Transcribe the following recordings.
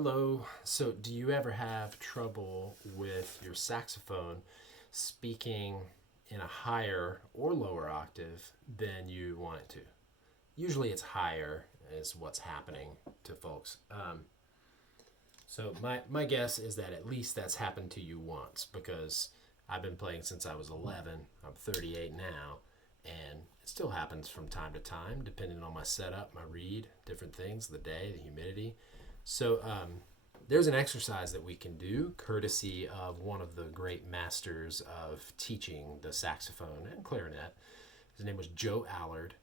Hello. So, do you ever have trouble with your saxophone speaking in a higher or lower octave than you want it to? Usually, it's higher, is what's happening to folks. So, my guess is that at least that's happened to you once because I've been playing since I was 11. I'm 38 now, and it still happens from time to time, depending on my setup, my reed, different things, the day, the humidity. So there's an exercise that we can do, courtesy of one of the great masters of teaching the saxophone and clarinet. His name was Joe Allard,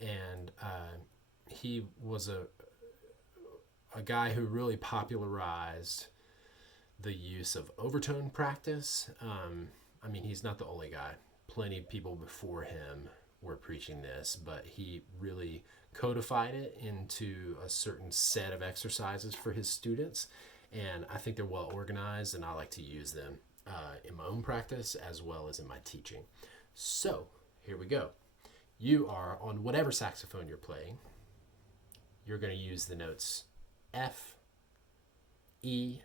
and he was a guy who really popularized the use of overtone practice. I mean, he's not the only guy. Plenty of people before him were preaching this, but he really codified it into a certain set of exercises for his students. And I think they're well organized, and I like to use them in my own practice as well as in my teaching. So here we go. You are on whatever saxophone you're playing. You're going to use the notes F, E,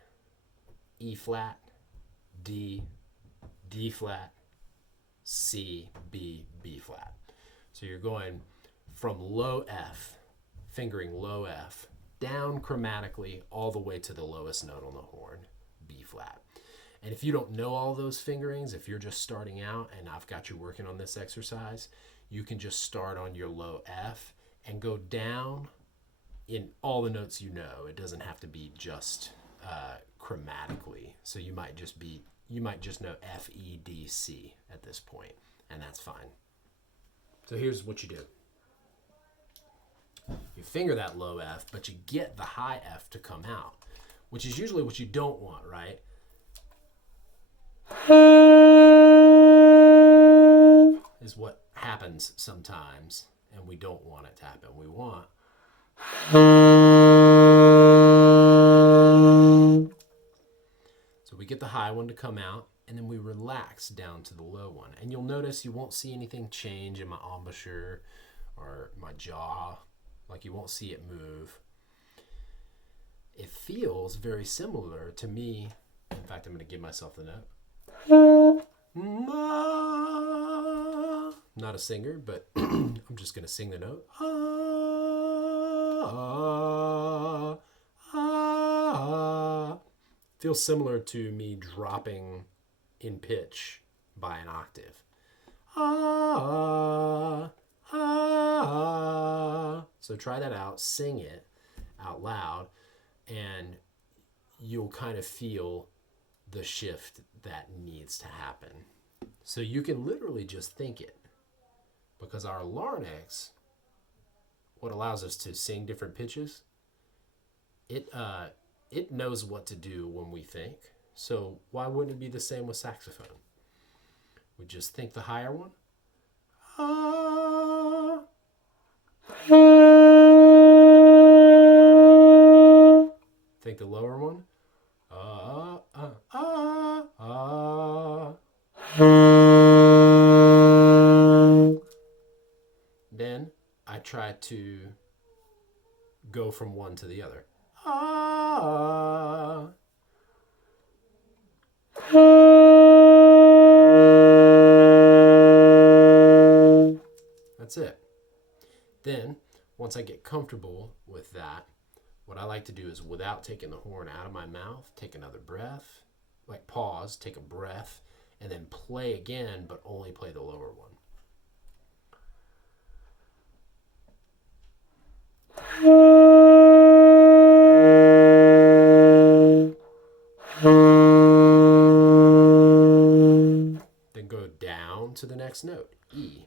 E flat, D, D flat, C, B, B flat. So you're going from low F, fingering low F, down chromatically all the way to the lowest note on the horn, B flat. And if you don't know all those fingerings, if you're just starting out and I've got you working on this exercise, you can just start on your low F and go down in all the notes you know. It doesn't have to be just chromatically. So you might just know F, E, D, C at this point, and that's fine. So here's what you do. You finger that low F, but you get the high F to come out, which is usually what you don't want, right? Is what happens sometimes, and we don't want it to happen. We want so we get the high one to come out, and then we relax down to the low one. And you'll notice you won't see anything change in my embouchure or my jaw. Like you won't see it move. It feels very similar to me. In fact, I'm going to give myself the note. Not a singer, but I'm just going to sing the note. Feels similar to me dropping in pitch by an octave. So try that out, sing it out loud, and you'll kind of feel the shift that needs to happen. So you can literally just think it, because our larynx, what allows us to sing different pitches, it knows what to do when we think. So why wouldn't it be the same with saxophone? We just think the higher one. Think the lower one. Then I try to go from one to the other. That's it. Then, once I get comfortable with that, what I like to do is, without taking the horn out of my mouth, take another breath, like pause, take a breath, and then play again, but only play the lower one. Then go down to the next note, E.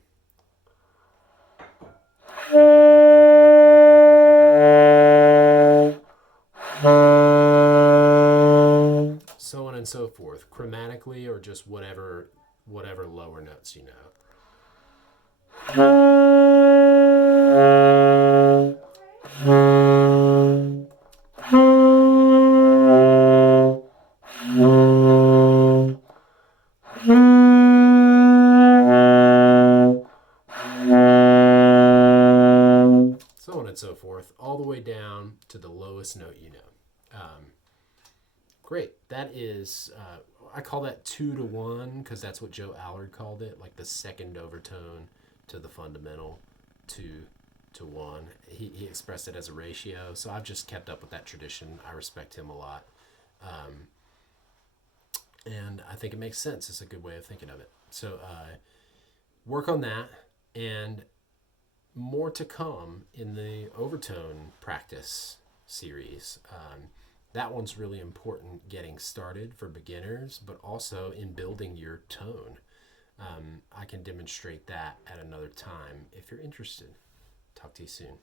So on and so forth, chromatically or just whatever lower notes you know. So on and so forth, all the way down to the lowest note you know. Great. That is, I call that 2-to-1 because that's what Joe Allard called it, like the second overtone to the fundamental 2-to-1. He expressed it as a ratio, so I've just kept up with that tradition. I respect him a lot. And I think it makes sense. It's a good way of thinking of it. So work on that, and more to come in the overtone practice series. That one's really important getting started for beginners, but also in building your tone. I can demonstrate that at another time if you're interested. Talk to you soon.